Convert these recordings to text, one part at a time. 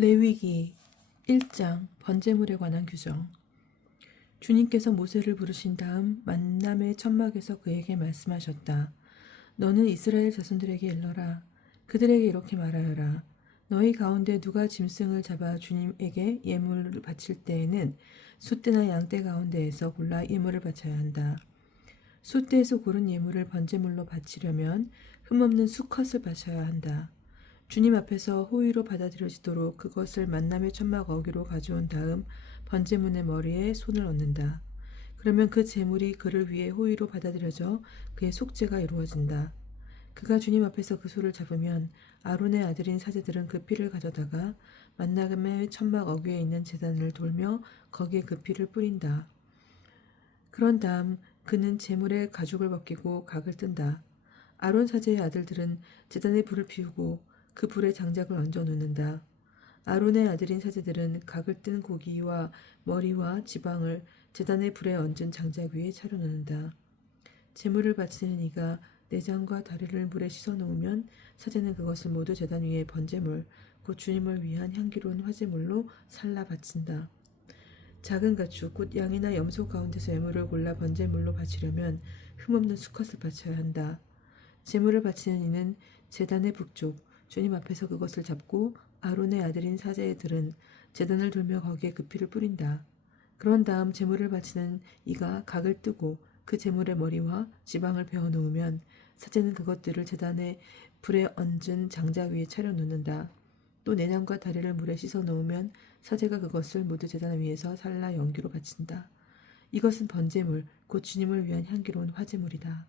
레위기 1장 번제물에 관한 규정. 주님께서 모세를 부르신 다음 만남의 천막에서 그에게 말씀하셨다. 너는 이스라엘 자손들에게 일러라. 그들에게 이렇게 말하여라. 너희 가운데 누가 짐승을 잡아 주님에게 예물을 바칠 때에는 숫대나 양떼 가운데에서 골라 예물을 바쳐야 한다. 숫대에서 고른 예물을 번제물로 바치려면 흠없는 수컷을 바쳐야 한다. 주님 앞에서 호의로 받아들여지도록 그것을 만남의 천막 어귀로 가져온 다음 번제물의 머리에 손을 얹는다. 그러면 그 제물이 그를 위해 호의로 받아들여져 그의 속죄가 이루어진다. 그가 주님 앞에서 그 소를 잡으면 아론의 아들인 사제들은 그 피를 가져다가 만남의 천막 어귀에 있는 제단을 돌며 거기에 그 피를 뿌린다. 그런 다음 그는 제물의 가죽을 벗기고 각을 뜬다. 아론 사제의 아들들은 제단에 불을 피우고 그 불에 장작을 얹어 놓는다. 아론의 아들인 사제들은 각을 뜬 고기와 머리와 지방을 제단의 불에 얹은 장작 위에 차려 놓는다. 제물을 바치는 이가 내장과 다리를 물에 씻어 놓으면 사제는 그것을 모두 제단 위에 번제물, 곧 주님을 위한 향기로운 화제물로 살라 바친다. 작은 가축, 곧 양이나 염소 가운데서 예물을 골라 번제물로 바치려면 흠없는 수컷을 바쳐야 한다. 제물을 바치는 이는 제단의 북쪽, 주님 앞에서 그것을 잡고 아론의 아들인 사제들은 제단을 돌며 거기에 그 피를 뿌린다. 그런 다음 제물을 바치는 이가 각을 뜨고 그 제물의 머리와 지방을 베어 놓으면 사제는 그것들을 제단의 불에 얹은 장작 위에 차려 놓는다. 또 내장과 다리를 물에 씻어 놓으면 사제가 그것을 모두 제단 위에서 살라 연기로 바친다. 이것은 번제물, 곧 주님을 위한 향기로운 화제물이다.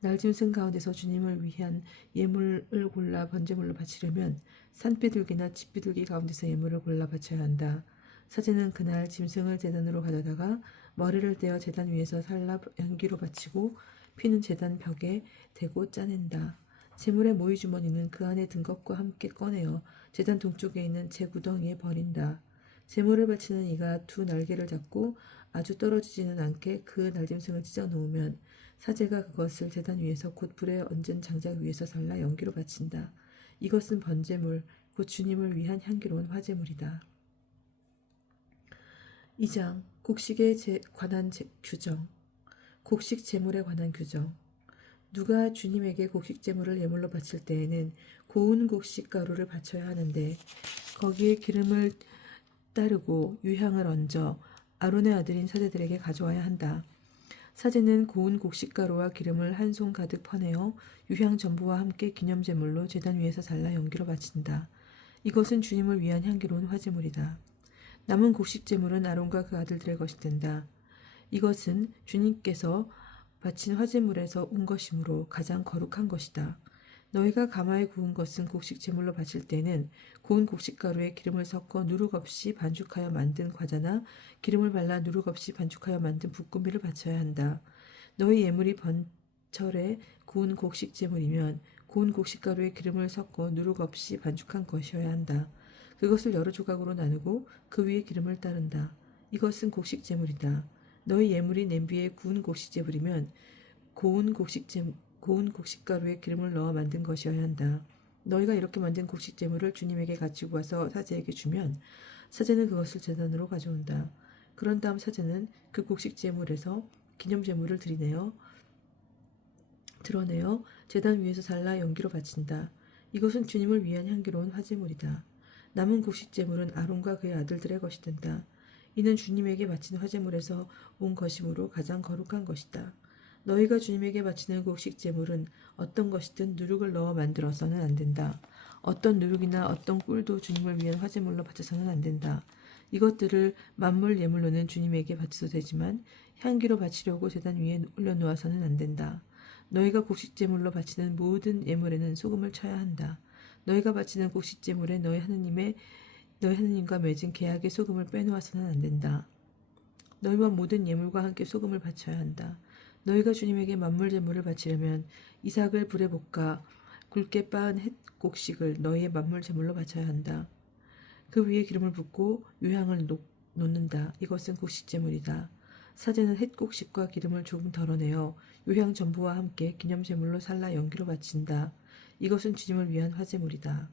날짐승 가운데서 주님을 위한 예물을 골라 번제물로 바치려면 산비둘기나 집비둘기 가운데서 예물을 골라 바쳐야 한다. 사제는 그날 짐승을 제단으로 가져다가 머리를 떼어 제단 위에서 살라 연기로 바치고 피는 제단 벽에 대고 짜낸다. 제물의 모이 주머니는 그 안에 든 것과 함께 꺼내어 제단 동쪽에 있는 재구덩이에 버린다. 제물을 바치는 이가 두 날개를 잡고 아주 떨어지지는 않게 그 날짐승을 찢어 놓으면 사제가 그것을 제단 위에서 곧 불에 얹은 장작 위에서 살라 연기로 바친다. 이것은 번제물, 곧 주님을 위한 향기로운 화제물이다. 2장 곡식에 관한 규정. 곡식 제물에 관한 규정. 누가 주님에게 곡식 제물을 예물로 바칠 때에는 고운 곡식 가루를 바쳐야 하는데 거기에 기름을 따르고 유향을 얹어 아론의 아들인 사제들에게 가져와야 한다. 사제는 고운 곡식가루와 기름을 한 손 가득 퍼내어 유향 전부와 함께 기념제물로 제단 위에서 잘라 연기로 바친다. 이것은 주님을 위한 향기로운 화제물이다. 남은 곡식제물은 아론과 그 아들들의 것이 된다. 이것은 주님께서 바친 화제물에서 온 것이므로 가장 거룩한 것이다. 너희가 가마에 구운 것은 곡식 제물로 바칠 때는 고운 곡식가루에 기름을 섞어 누룩 없이 반죽하여 만든 과자나 기름을 발라 누룩 없이 반죽하여 만든 붓구미를 바쳐야 한다. 너희 예물이 번철에 구운 곡식 제물이면 고운 곡식가루에 기름을 섞어 누룩 없이 반죽한 것이어야 한다. 그것을 여러 조각으로 나누고 그 위에 기름을 따른다. 이것은 곡식 제물이다. 너희 예물이 냄비에 구운 곡식 제물이면 고운 곡식가루에 기름을 넣어 만든 것이어야 한다. 너희가 이렇게 만든 곡식제물을 주님에게 가지고 와서 사제에게 주면 사제는 그것을 제단으로 가져온다. 그런 다음 사제는 그 곡식제물에서 기념제물을 드러내어 제단 위에서 잘라 연기로 바친다. 이것은 주님을 위한 향기로운 화제물이다. 남은 곡식제물은 아론과 그의 아들들의 것이 된다. 이는 주님에게 바친 화제물에서 온 것이므로 가장 거룩한 것이다. 너희가 주님에게 바치는 곡식 제물은 어떤 것이든 누룩을 넣어 만들어서는 안 된다. 어떤 누룩이나 어떤 꿀도 주님을 위한 화제물로 바쳐서는 안 된다. 이것들을 만물 예물로는 주님에게 바쳐도 되지만 향기로 바치려고 제단 위에 올려놓아서는 안 된다. 너희가 곡식 제물로 바치는 모든 예물에는 소금을 쳐야 한다. 너희가 바치는 곡식 제물에 너희 하느님과 맺은 계약의 소금을 빼놓아서는 안 된다. 너희와 모든 예물과 함께 소금을 바쳐야 한다. 너희가 주님에게 만물 제물을 바치려면 이삭을 불에 볶아 굵게 빻은 햇 곡식을 너희의 만물 제물로 바쳐야 한다. 그 위에 기름을 붓고 유향을 놓는다. 이것은 곡식 제물이다. 사제는 햇 곡식과 기름을 조금 덜어내어 유향 전부와 함께 기념 제물로 살라 연기로 바친다. 이것은 주님을 위한 화제물이다.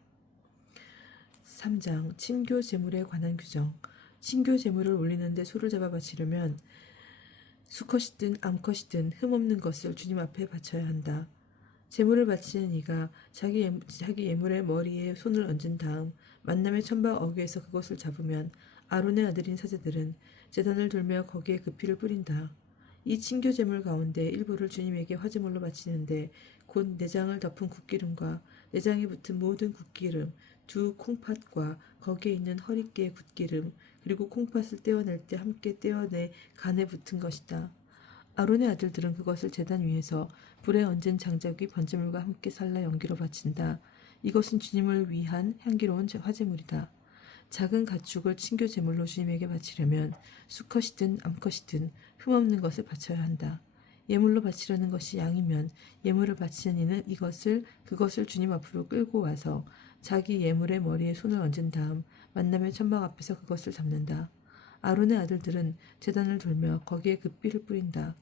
3장 친교 제물에 관한 규정. 친교 제물을 올리는데 소를 잡아 바치려면 수컷이든 암컷이든 흠없는 것을 주님 앞에 바쳐야 한다. 제물을 바치는 이가 자기 예물의 머리에 손을 얹은 다음 만남의 천막 어귀에서 그것을 잡으면 아론의 아들인 사제들은 제단을 돌며 거기에 그 피를 뿌린다. 이 친교 제물 가운데 일부를 주님에게 화제물로 바치는데 곧 내장을 덮은 굿기름과 내장에 붙은 모든 굿기름, 두 콩팥과 거기에 있는 허리깨의 굿기름, 그리고 콩팥을 떼어낼 때 함께 떼어내 간에 붙은 것이다. 아론의 아들들은 그것을 제단 위에서 불에 얹은 장작 위 번제물과 함께 살라 연기로 바친다. 이것은 주님을 위한 향기로운 화제물이다. 작은 가축을 친교 제물로 주님에게 바치려면 수컷이든 암컷이든 흠없는 것을 바쳐야 한다. 예물로 바치려는 것이 양이면 예물을 바치는 이는 그것을 주님 앞으로 끌고 와서 자기 예물의 머리에 손을 얹은 다음 만남의 천막 앞에서 그것을 잡는다. 아론의 아들들은 제단을 돌며 거기에 그 피를 뿌린다.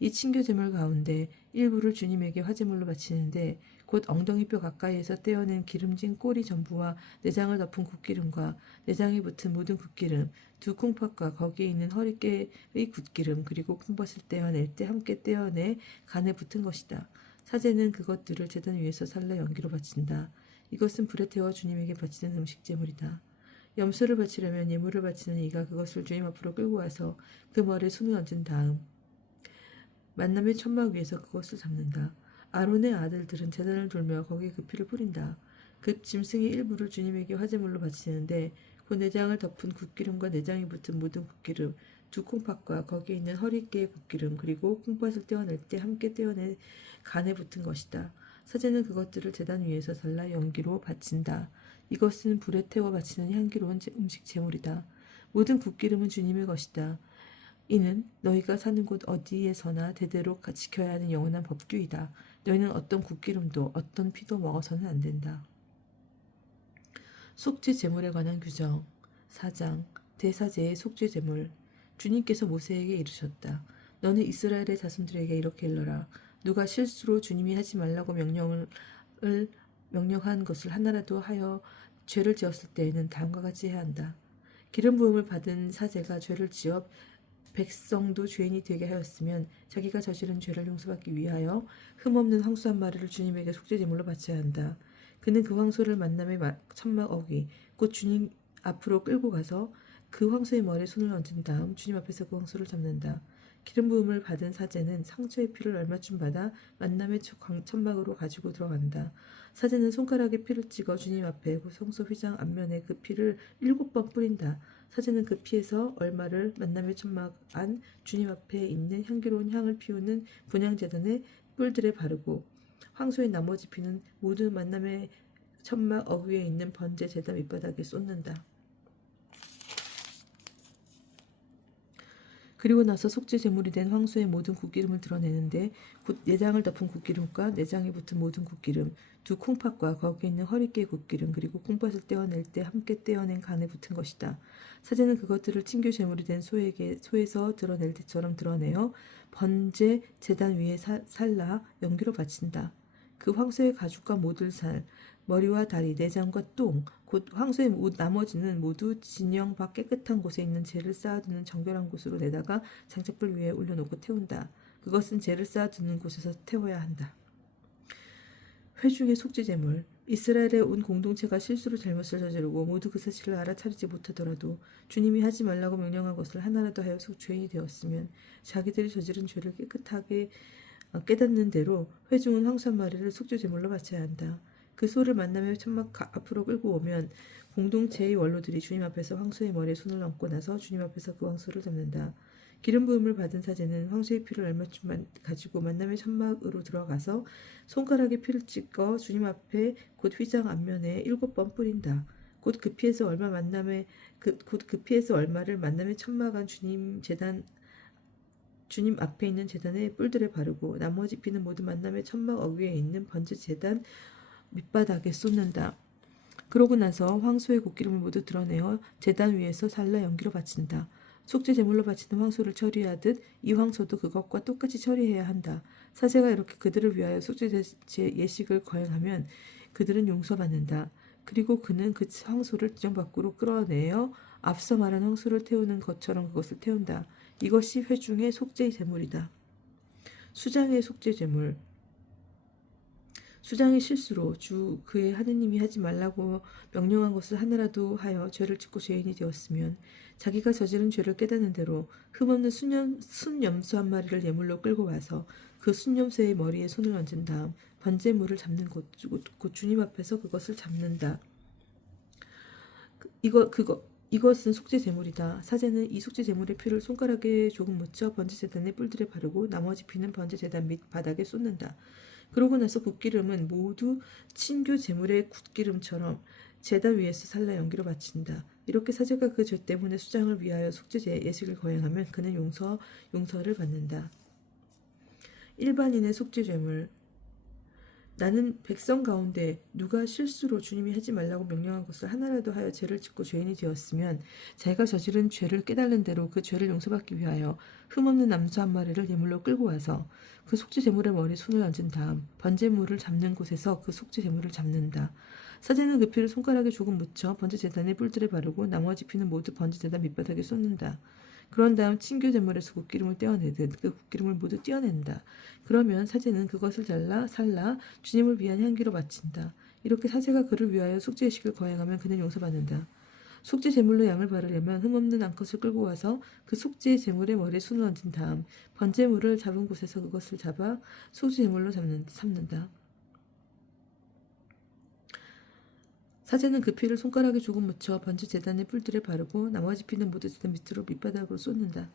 이 친교 제물 가운데 일부를 주님에게 화제물로 바치는데 곧 엉덩이뼈 가까이에서 떼어낸 기름진 꼬리 전부와 내장을 덮은 굿기름과 내장에 붙은 모든 굿기름, 두 콩팥과 거기에 있는 허리깨의 굿기름, 그리고 콩팥을 떼어낼 때 함께 떼어내 간에 붙은 것이다. 사제는 그것들을 제단 위에서 살라 연기로 바친다. 이것은 불에 태워 주님에게 바치는 음식 제물이다. 염소를 바치려면 예물을 바치는 이가 그것을 주님 앞으로 끌고 와서 그 머리에 손을 얹은 다음 만남의 천막 위에서 그것을 잡는다. 아론의 아들들은 제단을 돌며 거기에 그 피를 뿌린다. 그 짐승의 일부를 주님에게 화제물로 바치는데 그 내장을 덮은 굿기름과 내장이 붙은 모든 굿기름, 두 콩팥과 거기에 있는 허리깨의 굿기름, 그리고 콩팥을 떼어낼 때 함께 떼어내 간에 붙은 것이다. 사제는 그것들을 제단 위에서 살라 연기로 바친다. 이것은 불에 태워 바치는 향기로운 음식 제물이다. 모든 굿기름은 주님의 것이다. 이는 너희가 사는 곳 어디에서나 대대로 지켜야 하는 영원한 법규이다. 너희는 어떤 굿기름도 어떤 피도 먹어서는 안 된다. 속죄 제물에 관한 규정. 4장 대사제의 속죄 제물. 주님께서 모세에게 이르셨다. 너는 이스라엘의 자손들에게 이렇게 일러라. 누가 실수로 주님이 하지 말라고 명령한 것을 하나라도 하여 죄를 지었을 때에는 다음과 같이 해야 한다. 기름 부음을 받은 사제가 죄를 지어 백성도 죄인이 되게 하였으면 자기가 저지른 죄를 용서받기 위하여 흠없는 황소 한 마리를 주님에게 속죄제물로 바쳐야 한다. 그는 그 황소를 만남의 천막 어귀 곧 주님 앞으로 끌고 가서 그 황소의 머리에 손을 얹은 다음 주님 앞에서 그 황소를 잡는다. 기름 부음을 받은 사제는 상처의 피를 얼마쯤 받아 만남의 천막으로 가지고 들어간다. 사제는 손가락에 피를 찍어 주님 앞에 그 성소 휘장 앞면에 그 피를 7번 뿌린다. 사제는 그 피에서 얼마를 만남의 천막 안 주님 앞에 있는 향기로운 향을 피우는 분향제단의 뿔들에 바르고 황소의 나머지 피는 모두 만남의 천막 어귀에 있는 번제 제단 밑바닥에 쏟는다. 그리고 나서 속죄 제물이 된 황소의 모든 굿기름을 드러내는데 곧 내장을 덮은 굿기름과 내장에 붙은 모든 굿기름, 두 콩팥과 거기에 있는 허리깨의 굿기름, 그리고 콩팥을 떼어낼 때 함께 떼어낸 간에 붙은 것이다. 사제는 그것들을 친교 제물이 된 소에서 드러낼 때처럼 드러내어 번제 제단 위에 살라 연기로 바친다. 그 황소의 가죽과 모든 살, 머리와 다리, 내장과 똥, 곧 황소의 나머지는 모두 진영 밖 깨끗한 곳에 있는 재를 쌓아두는 정결한 곳으로 내다가 장작불 위에 올려놓고 태운다. 그것은 재를 쌓아두는 곳에서 태워야 한다. 회중의 속죄제물. 이스라엘의 온 공동체가 실수로 잘못을 저지르고 모두 그 사실을 알아차리지 못하더라도 주님이 하지 말라고 명령한 것을 하나라도 하여 죄인이 되었으면 자기들이 저지른 죄를 깨끗하게 깨닫는 대로 회중은 황소 한 마리를 속죄제물로 바쳐야 한다. 그 소를 만남의 천막 앞으로 끌고 오면 공동체의 원로들이 주님 앞에서 황소의 머리에 손을 얹고 나서 주님 앞에서 그 황소를 잡는다. 기름 부음을 받은 사제는 황소의 피를 얼마쯤 가지고 만남의 천막으로 들어가서 손가락에 피를 찍어 주님 앞에 곧 휘장 앞면에 7번 뿌린다. 곧 그 피에서 얼마를 만남의 천막 안 주님 앞에 있는 제단의 뿔들에 바르고 나머지 피는 모두 만남의 천막 어귀에 있는 번제 제단 밑바닥에 쏟는다. 그러고 나서 황소의 곱기름을 모두 드러내어 제단 위에서 살라 연기로 바친다. 속죄 제물로 바치는 황소를 처리하듯 이 황소도 그것과 똑같이 처리해야 한다. 사제가 이렇게 그들을 위하여 속죄 예식을 거행하면 그들은 용서받는다. 그리고 그는 그 황소를 지정 밖으로 끌어내어 앞서 말한 황소를 태우는 것처럼 그것을 태운다. 이것이 회중의 속죄 제물이다. 수장의 속죄 제물. 수장의 실수로 주 그의 하느님이 하지 말라고 명령한 것을 하나라도 하여 죄를 짓고 죄인이 되었으면 자기가 저지른 죄를 깨닫는 대로 흠없는 순염소 한 마리를 예물로 끌고 와서 그 순염소의 머리에 손을 얹은 다음 번제물을 잡는 곧 주님 앞에서 그것을 잡는다. 이것은 속죄 제물이다. 사제는 이 속죄 제물의 피를 손가락에 조금 묻혀 번제 제단의 뿔들에 바르고 나머지 피는 번제 제단 밑 바닥에 쏟는다. 그러고 나서 굿기름은 모두 친교 제물의 굿기름처럼 제단 위에서 살라 연기로 바친다. 이렇게 사제가 그 죄 때문에 수장을 위하여 속죄 예식을 거행하면 그는 용서를 받는다. 일반인의 속죄 제물. 나는 백성 가운데 누가 실수로 주님이 하지 말라고 명령한 것을 하나라도 하여 죄를 짓고 죄인이 되었으면 자기가 저지른 죄를 깨달은 대로 그 죄를 용서받기 위하여 흠없는 암소 한 마리를 예물로 끌고 와서 그 속죄 제물의 머리에 손을 얹은 다음 번제물을 잡는 곳에서 그 속죄 제물을 잡는다. 사제는 그 피를 손가락에 조금 묻혀 번제 제단의 뿔들에 바르고 나머지 피는 모두 번제 제단 밑바닥에 쏟는다. 그런 다음 친교 제물에서 굿기름을 떼어내듯 그 굿기름을 모두 떼어낸다. 그러면 사제는 그것을 살라 주님을 위한 향기로 바친다. 이렇게 사제가 그를 위하여 속죄의식을 거행하면 그는 용서받는다. 속죄 제물로 양을 바르려면 흠없는 암컷을 끌고 와서 그 속죄 제물의 머리에 손을 얹은 다음 번제물을 잡은 곳에서 그것을 잡아 속죄 제물로 삼는다. 사제는 그 피를 손가락에 조금 묻혀 번제 제단의 뿔들에 바르고 나머지 피는 모두 제단 밑으로 밑바닥으로 쏟는다.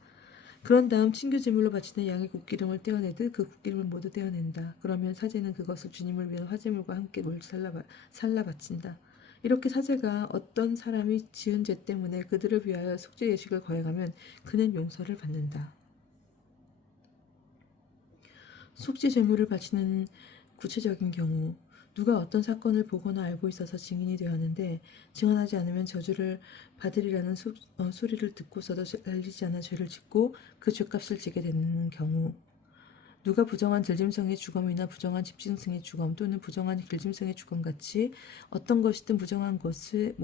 그런 다음 친교 제물로 바치는 양의 굿기름을 떼어내듯 그 굿기름을 모두 떼어낸다. 그러면 사제는 그것을 주님을 위한 화제물과 함께 살라 바친다. 이렇게 사제가 어떤 사람이 지은 죄 때문에 그들을 위하여 속죄 예식을 거행하면 그는 용서를 받는다. 속죄 제물을 바치는 구체적인 경우 누가 어떤 사건을 보거나 알고 있어서 증인이 되었는데 증언하지 않으면 저주를 받으리라는 소리를 듣고서도 알리지 않아 죄를 짓고 그 죄값을 지게 되는 경우 누가 부정한 들짐승의 주검이나 부정한 집짐승의 주검 또는 부정한 길짐승의 주검같이 어떤 것이든 부정한 것에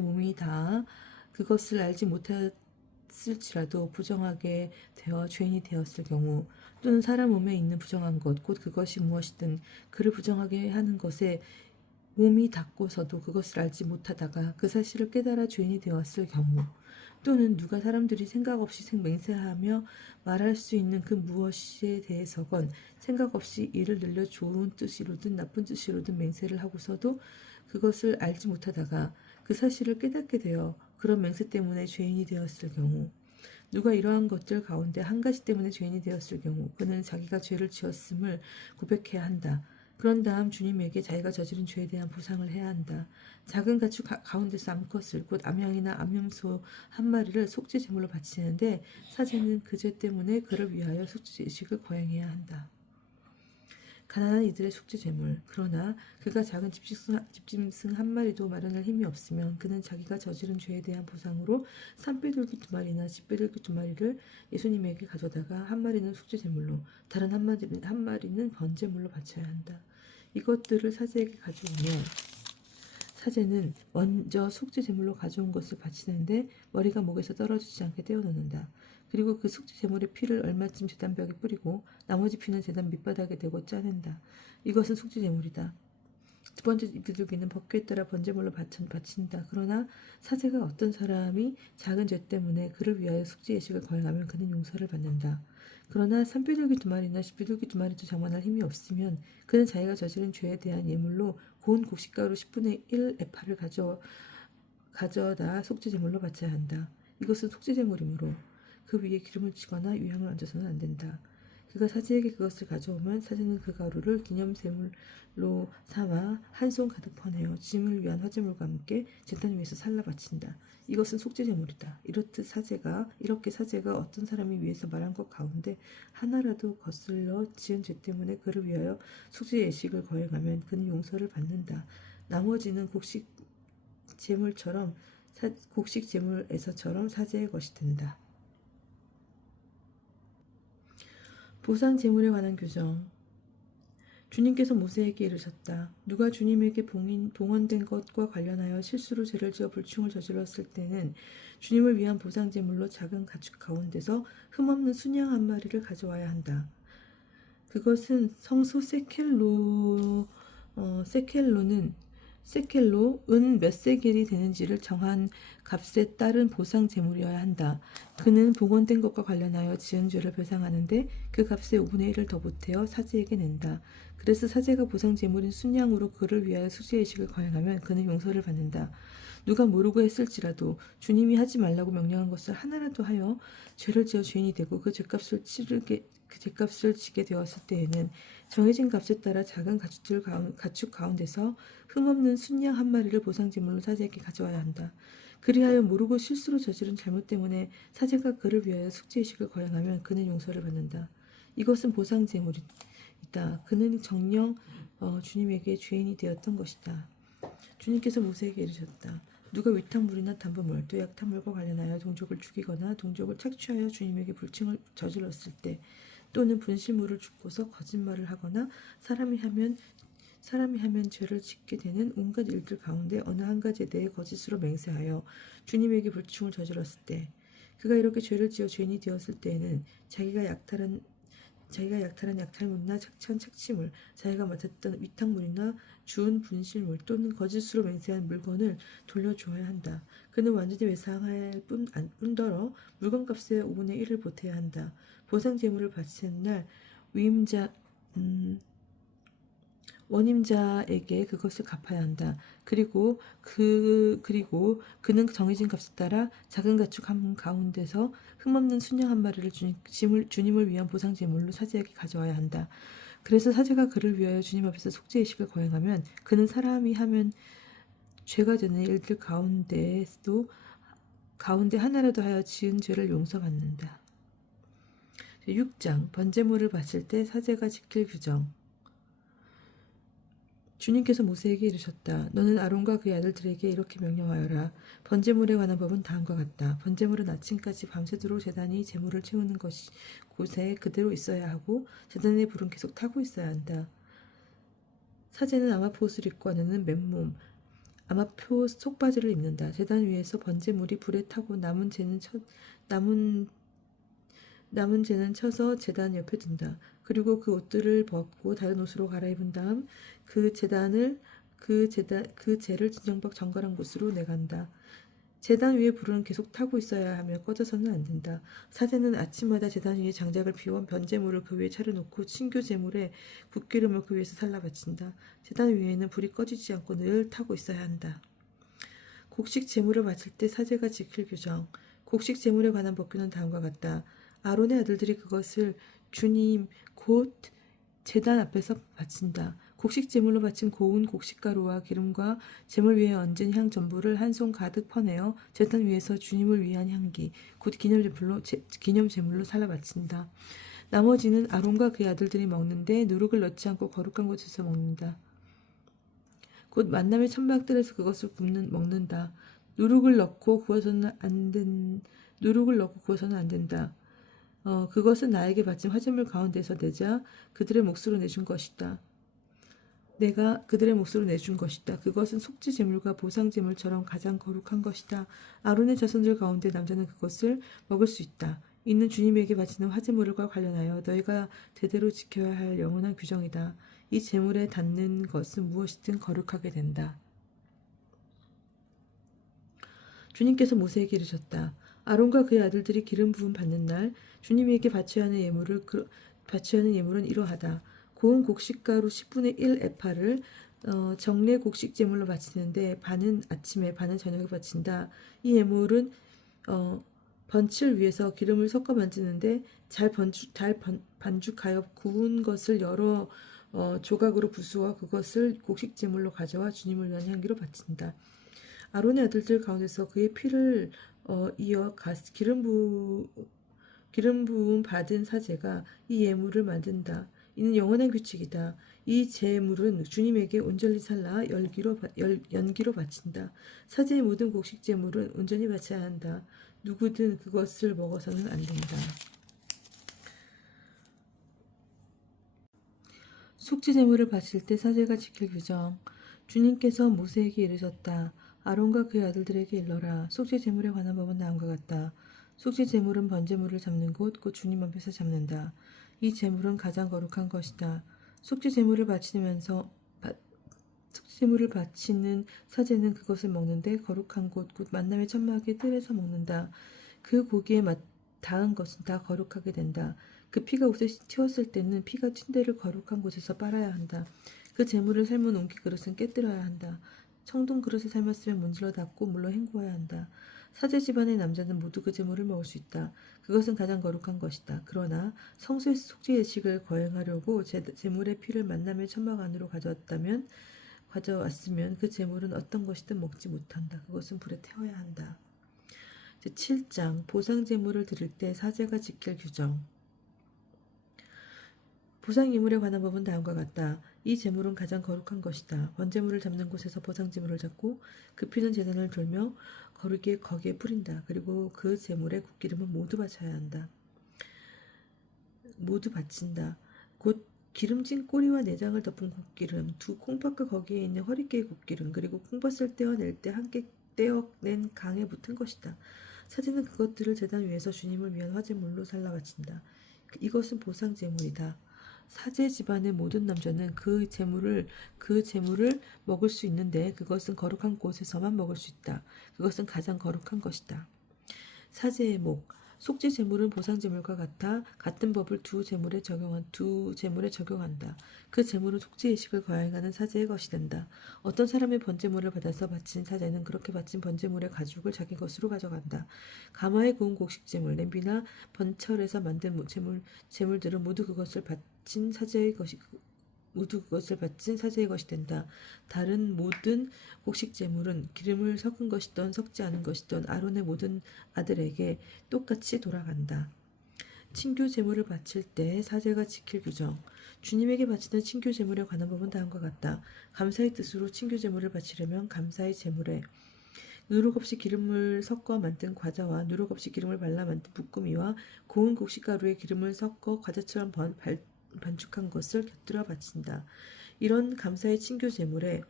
몸이 닿아 그것을 알지 못했을지라도 부정하게 되어 죄인이 되었을 경우 또는 사람 몸에 있는 부정한 것, 곧 그것이 무엇이든 그를 부정하게 하는 것에 몸이 닿고서도 그것을 알지 못하다가 그 사실을 깨달아 죄인이 되었을 경우 또는 누가 사람들이 생각 없이 맹세하며 말할 수 있는 그 무엇에 대해서건 생각 없이 이를 늘려 좋은 뜻으로든 나쁜 뜻으로든 맹세를 하고서도 그것을 알지 못하다가 그 사실을 깨닫게 되어 그런 맹세 때문에 죄인이 되었을 경우 누가 이러한 것들 가운데 한 가지 때문에 죄인이 되었을 경우 그는 자기가 죄를 지었음을 고백해야 한다. 그런 다음 주님에게 자기가 저지른 죄에 대한 보상을 해야 한다. 작은 가축 가운데서 암컷을 곧 암양이나 암염소 한 마리를 속죄 제물로 바치는데 사제는 그 죄 때문에 그를 위하여 속죄의식을 거행해야 한다. 가난한 이들의 속죄 제물. 그러나 그가 작은 집짐승 한 마리도 마련할 힘이 없으면 그는 자기가 저지른 죄에 대한 보상으로 산비둘기 2마리나 집비둘기 2마리를 예수님에게 가져다가 한 마리는 속죄 제물로 다른 한 마리는 번제물로 바쳐야 한다. 이것들을 사제에게 가져오면 사제는 먼저 속죄 제물로 가져온 것을 바치는데 머리가 목에서 떨어지지 않게 떼어놓는다. 그리고 그 속죄 제물의 피를 얼마쯤 제단벽에 뿌리고 나머지 피는 제단 밑바닥에 대고 짜낸다. 이것은 속죄 제물이다. 두 번째 비둘기는 법궤에 따라 번제물로 바친다. 그러나 사제가 어떤 사람이 작은 죄 때문에 그를 위하여 속죄 예식을 거행하면 그는 용서를 받는다. 그러나 산비둘기 2마리나 집비둘기 2마리도 장만할 힘이 없으면 그는 자기가 저지른 죄에 대한 예물로 고운 곡식가루 10분의 1 에파를 가져다 속죄 제물로 바쳐야 한다. 이것은 속죄 제물이므로 그 위에 기름을 치거나 유향을 얹어서는 안 된다. 그가 사제에게 그것을 가져오면 사제는 그 가루를 기념제물로 삼아 한 손 가득 퍼내어 주님을 위한 화제물과 함께 제단 위에서 살라 바친다. 이것은 속죄 제물이다. 이렇게 사제가 어떤 사람이 위에서 말한 것 가운데 하나라도 거슬러 지은 죄 때문에 그를 위하여 속죄 예식을 거행하면 그는 용서를 받는다. 나머지는 곡식 제물에서처럼 사제의 것이 된다. 보상 제물에 관한 규정. 주님께서 모세에게 이르셨다. 누가 주님에게 봉헌된 것과 관련하여 실수로 죄를 지어 불충을 저질렀을 때는 주님을 위한 보상제물로 작은 가축 가운데서 흠없는 순양 한 마리를 가져와야 한다. 그것은 성소 세켈로 은 몇 세겔이 되는지를 정한 값에 따른 보상 제물이어야 한다. 그는 봉헌된 것과 관련하여 지은 죄를 배상하는데 그 값의 5분의 1을 더 보태어 사제에게 낸다. 그래서 사제가 보상 제물인 순양으로 그를 위하여 숙제의식을 거행하면 그는 용서를 받는다. 누가 모르고 했을지라도 주님이 하지 말라고 명령한 것을 하나라도 하여 죄를 지어 죄인이 되고 그 죄값을 지게 되었을 때에는 정해진 값에 따라 작은 가축 가운데서 흠없는 순양 한 마리를 보상제물로 사제에게 가져와야 한다. 그리하여 모르고 실수로 저지른 잘못 때문에 사제가 그를 위하여 숙제의식을 거행하면 그는 용서를 받는다. 이것은 보상제물이다. 그는 정녕 주님에게 죄인이 되었던 것이다. 주님께서 모세에게 이르셨다. 누가 위탁물이나 담보물 또 약탈물과 관련하여 동족을 죽이거나 동족을 착취하여 주님에게 불칭을 저질렀을 때 또는 분실물을 죽고서 거짓말을 하거나 사람이 하면 죄를 짓게 되는 온갖 일들 가운데 어느 한 가지에 대해 거짓으로 맹세하여 주님에게 불충을 저질렀을 때 그가 이렇게 죄를 지어 죄인이 되었을 때에는 자기가 약탈한 약탈물이나 착취물, 자기가 맡았던 위탁물이나 주운 분실물 또는 거짓으로 맹세한 물건을 돌려주어야 한다. 그는 완전히 외상할 뿐더러 물건값의 5분의 1을 보태야 한다. 보상 제물을 바치는 날 원임자에게 그것을 갚아야 한다. 그리고 그는 정해진 값에 따라 작은 가축 한 가운데서 흠없는 순양 한 마리를 주님을 위한 보상 제물로 사제에게 가져와야 한다. 그래서 사제가 그를 위하여 주님 앞에서 속죄의식을 거행하면 그는 사람이 하면 죄가 되는 일들 가운데 하나라도 하여 지은 죄를 용서받는다. 6장 번제물을 바칠 때 사제가 지킬 규정. 주님께서 모세에게 이르셨다. 너는 아론과 그의 아들들에게 이렇게 명령하여라. 번제물에 관한 법은 다음과 같다. 번제물은 아침까지 밤새도록 제단이 제물을 채우는 곳에 그대로 있어야 하고 제단의 불은 계속 타고 있어야 한다. 사제는 아마포 옷을 입고 아내는 맨몸 아마포 속바지를 입는다. 제단 위에서 번제물이 불에 타고 남은 죄는 쳐서 제단 옆에 둔다. 그리고 그 옷들을 벗고 다른 옷으로 갈아입은 다음 그 죄를 진정박 정갈한 곳으로 내간다. 제단 위에 불은 계속 타고 있어야 하며 꺼져서는 안 된다. 사제는 아침마다 제단 위에 장작을 피워 번제물을 그 위에 차려놓고 친교 제물에 굿기름을 그 위에서 살라 바친다. 제단 위에는 불이 꺼지지 않고 늘 타고 있어야 한다. 곡식 제물을 바칠 때 사제가 지킬 규정. 곡식 제물에 관한 법규는 다음과 같다. 아론의 아들들이 그것을 주님 곧 제단 앞에서 바친다. 곡식 제물로 바친 고운 곡식가루와 기름과 제물 위에 얹은 향 전부를 한 손 가득 퍼내어 제단 위에서 주님을 위한 향기 곧 기념 제물로 살라 바친다. 나머지는 아론과 그의 아들들이 먹는데 누룩을 넣지 않고 거룩한 곳에서 먹는다. 곧 만남의 천막들에서 그것을 먹는다. 누룩을 넣고 구워서는 안 된다. 그것은 나에게 바친 화제물 가운데서 내자 그들의 몫으로 내준 것이다. 내가 그들의 몫으로 내준 것이다. 그것은 속죄 제물과 보상 제물처럼 가장 거룩한 것이다. 아론의 자손들 가운데 남자는 그것을 먹을 수 있다. 이는 주님에게 바치는 화제물과 관련하여 너희가 대대로 지켜야 할 영원한 규정이다. 이 제물에 닿는 것은 무엇이든 거룩하게 된다. 주님께서 모세에게 이르셨다. 아론과 그의 아들들이 기름 부음 받는 날 주님에게 바쳐야 하는 예물은 이러하다. 고운 곡식가루 10분의 1 에파를 정례 곡식 제물로 바치는데 반은 아침에 반은 저녁에 바친다. 이 예물은 번칠 위에서 기름을 섞어 만드는데 잘 반죽하여 구운 것을 여러 조각으로 부수어 그것을 곡식 제물로 가져와 주님을 위한 향기로 바친다. 아론의 아들들 가운데서 그의 피를 이어 기름 부음 받은 사제가 이 예물을 만든다. 이는 영원한 규칙이다. 이 제물은 주님에게 온전히 살라 연기로 바친다. 사제의 모든 곡식 제물은 온전히 바쳐야 한다. 누구든 그것을 먹어서는 안 된다. 속죄 제물을 바칠 때 사제가 지킬 규정. 주님께서 모세에게 이르셨다. 아론과 그의 아들들에게 일러라. 속죄 제물에 관한 법은 다음과 같다. 속죄 제물은 번제물을 잡는 곳, 곧 주님 앞에서 잡는다. 이 제물은 가장 거룩한 것이다. 속죄 제물을 바치면서 속죄 제물을 바치는 사제는 그것을 먹는데 거룩한 곳, 곧 만남의 천막의 뜰에서 먹는다. 그 고기에 닿은 것은 다 거룩하게 된다. 그 피가 옷에 튀었을 때는 피가 튄 데를 거룩한 곳에서 빨아야 한다. 그 재물을 삶은 옹기 그릇은 깨뜨려야 한다. 청동 그릇을 삶았으면 문질러 닦고 물로 헹구어야 한다. 사제 집안의 남자는 모두 그 재물을 먹을 수 있다. 그것은 가장 거룩한 것이다. 그러나 성소에서 속죄 예식을 거행하려고 재물의 피를 만남의 천막 안으로 가져왔으면 그 재물은 어떤 것이든 먹지 못한다. 그것은 불에 태워야 한다. 7장 보상 제물을 드릴 때 사제가 지킬 규정. 보상 예물에 관한 법은 다음과 같다. 이 제물은 가장 거룩한 것이다. 번제물을 잡는 곳에서 보상 제물을 잡고 그 피는 제단을 돌며 거기에 뿌린다. 그리고 그 제물의 국기름은 모두 바쳐야 한다. 모두 바친다. 곧 기름진 꼬리와 내장을 덮은 국기름, 두 콩팥과 거기에 있는 허리깨의 국기름, 그리고 콩팥을 떼어낼 때 함께 떼어낸 강에 붙은 것이다. 사제는 그것들을 제단 위에서 주님을 위한 화제물로 살라 바친다. 이것은 보상 제물이다. 사제 집안의 모든 남자는 그 제물을 먹을 수 있는데 그것은 거룩한 곳에서만 먹을 수 있다. 그것은 가장 거룩한 것이다. 사제의 목. 속죄 제물은 보상 제물과 같은 법을 두 제물에 적용한다. 그 제물은 속죄 예식을 거행하는 사제의 것이 된다. 어떤 사람의 번제물을 받아서 바친 사제는 그렇게 바친 번제물의 가죽을 자기 것으로 가져간다. 가마에 구운 곡식 제물, 냄비나 번철에서 만든 제물들은 모두 그것을 바친 사제의 것이 된다. 다른 모든 곡식 제물은 기름을 섞은 것이든 섞지 않은 것이든 아론의 모든 아들에게 똑같이 돌아간다. 친교 제물을 바칠 때 사제가 지킬 규정. 주님에게 바치는 친교 제물에 관한 법은 다음과 같다. 감사의 뜻으로 친교 제물을 바치려면 감사의 제물에 누룩 없이 기름을 섞어 만든 과자와 누룩 없이 기름을 발라 만든 볶음이와 고운 곡식가루에 기름을 섞어 과자처럼 반죽한 것을 곁들여 바친다. 이런 감사의 친교 제물에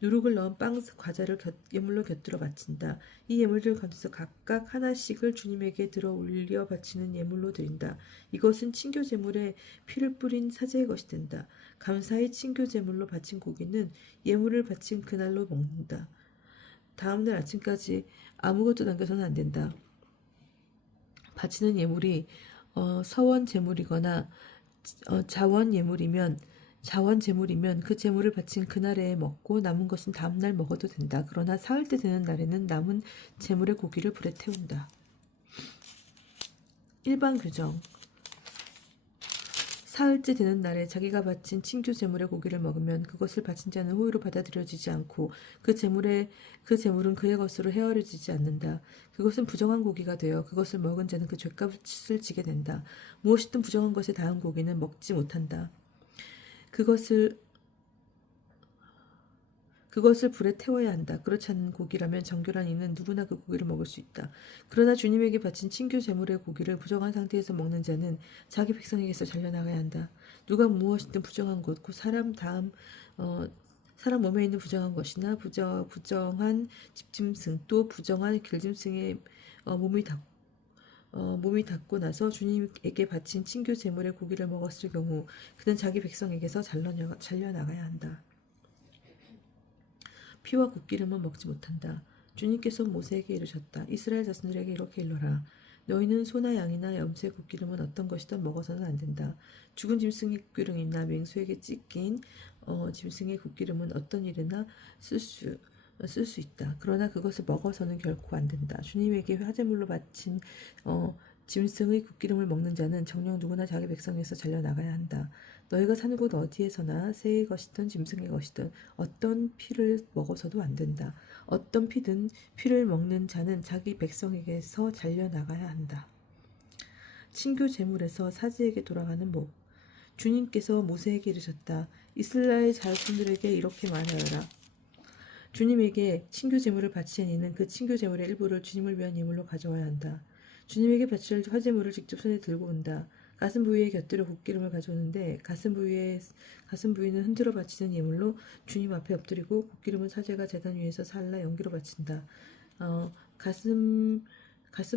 누룩을 넣은 빵 과자를 예물로 곁들여 바친다. 이 예물들 가운데서 각각 하나씩을 주님에게 들어 올려 바치는 예물로 드린다. 이것은 친교 제물에 피를 뿌린 사제의 것이 된다. 감사의 친교 제물로 바친 고기는 예물을 바친 그날로 먹는다. 다음날 아침까지 아무것도 남겨서는 안 된다. 바치는 예물이 서원 제물이거나 자원 제물이면 그 제물을 바친 그날에 먹고 남은 것은 다음날 먹어도 된다. 그러나 사흘째 되는 날에는 남은 제물의 고기를 불에 태운다. 일반 규정. 사흘째 되는 날에 자기가 바친 친교 제물의 고기를 먹으면 그것을 바친 자는 호의로 받아들여지지 않고 그 제물은 그의 것으로 헤아려지지 않는다. 그것은 부정한 고기가 되어 그것을 먹은 자는 그 죄값을 지게 된다. 무엇이든 부정한 것에 닿은 고기는 먹지 못한다. 그것을 불에 태워야 한다. 그렇지 않은 고기라면 정결한 이는 누구나 그 고기를 먹을 수 있다. 그러나 주님에게 바친 친교 제물의 고기를 부정한 상태에서 먹는 자는 자기 백성에게서 잘려나가야 한다. 누가 무엇이든 부정한 것, 곧 사람 몸에 있는 부정한 것이나 부정한 집짐승, 또 부정한 길짐승의 몸이 닿고 나서 주님에게 바친 친교 제물의 고기를 먹었을 경우 그는 자기 백성에게서 잘려나가야 한다. 피와 국기름은 먹지 못한다. 주님께서 모세에게 이르셨다. 이스라엘 자손들에게 이렇게 일러라. 너희는 소나 양이나 염소의 국기름은 어떤 것이든 먹어서는 안 된다. 죽은 짐승의 국기름이나 맹수에게 찢긴 짐승의 국기름은 어떤 일에나 쓸 수 있다. 그러나 그것을 먹어서는 결코 안 된다. 주님에게 화제물로 바친 짐승의 국기름을 먹는 자는 정녕 누구나 자기 백성에서 잘려나가야 한다. 너희가 사는 곳 어디에서나 새의 것이든 짐승의 것이든 어떤 피를 먹어서도 안 된다. 어떤 피를 먹는 자는 자기 백성에게서 잘려나가야 한다. 친교 제물에서 사제에게 돌아가는 목. 주님께서 모세에게 이르셨다. 이스라엘 자손들에게 이렇게 말하여라. 주님에게 친교 제물을 바치는 이는 그 친교 제물의 일부를 주님을 위한 예물로 가져와야 한다. 주님에게 바칠 화제물을 직접 손에 들고 온다. 가슴 부위의 곁들여 국기름을 가져오는데 가슴 부위는 흔들어 바치는 예물로 주님 앞에 엎드리고 국기름은 사제가 제단 위에서 살라 연기로 바친다. 어, 가슴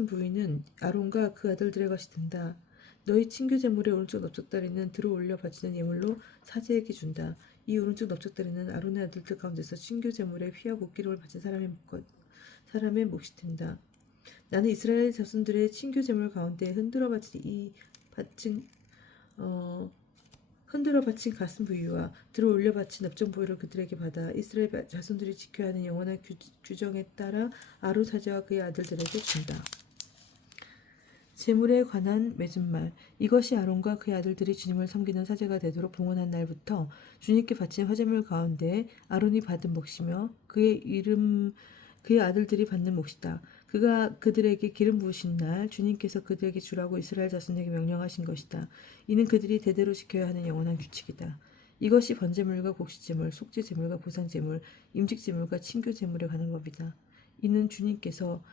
부위는 아론과 그 아들들의 것이 된다. 너희 친교 제물의 오른쪽 넓적다리는 들어 올려 바치는 예물로 사제에게 준다. 이 오른쪽 넓적다리는 아론의 아들들 가운데서 친교 제물에 피와 국기름을 바친 사람의 몫이 된다. 나는 이스라엘 자손들의 친교 제물 가운데 흔들어 바친 가슴 부위와 들어 올려 바친 납정 부위를 그들에게 받아 이스라엘 자손들이 지켜야 하는 영원한 규정에 따라 아론 사제와 그의 아들들에게 준다. 제물에 관한 맺은 말. 이것이 아론과 그의 아들들이 주님을 섬기는 사제가 되도록 봉헌한 날부터 주님께 바친 화제물 가운데 아론이 받은 몫이며 그의 아들들이 받는 몫이다. 그가 그들에게 기름 부으신 날 주님께서 그들에게 주라고 이스라엘 자손에게 명령하신 것이다. 이는 그들이 대대로 지켜야 하는 영원한 규칙이다. 이것이 번제물과 곡식제물, 속죄제물과 보상제물, 임직제물과 친교제물에 관한 법이다. 이는 주님께서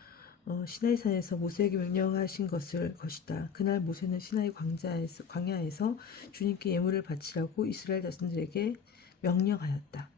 시나이산에서 모세에게 명령하신 것이다. 그날 모세는 시나이 광야에서 주님께 예물을 바치라고 이스라엘 자손들에게 명령하였다.